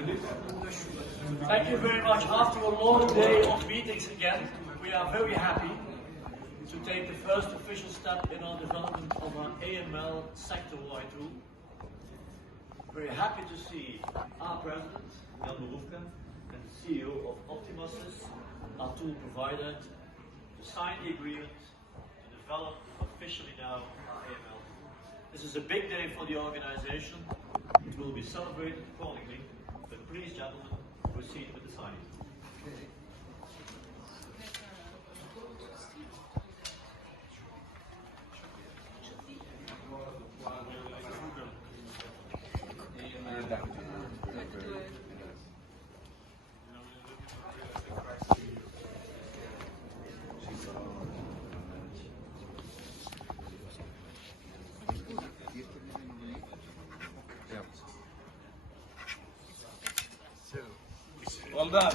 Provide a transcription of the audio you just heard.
Thank you very much. After a long day of meetings again, we are very happy to take the first official step in our development of our AML sector-wide tool. Very happy to see our president, Jan Berufke, and the CEO of Optimasys, our tool provider, to sign the agreement to develop officially now our AML. This is a big day for the organization. It will be celebrated accordingly, but please, gentlemen, proceed with the signing. Well done.